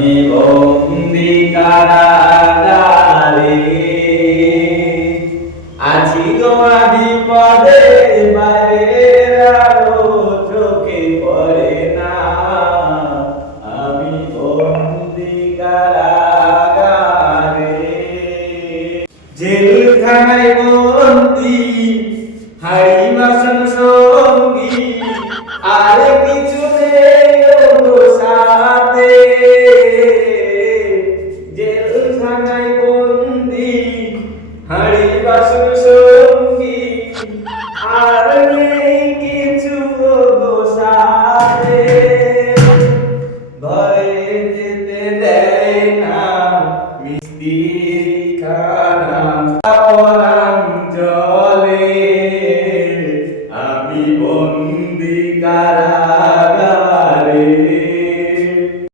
আমি বন্দি কারাগারে, আছি তোমার বিপদে, বাইরের আলো চোখে পড়ে না। আমি বন্দি কারাগারে।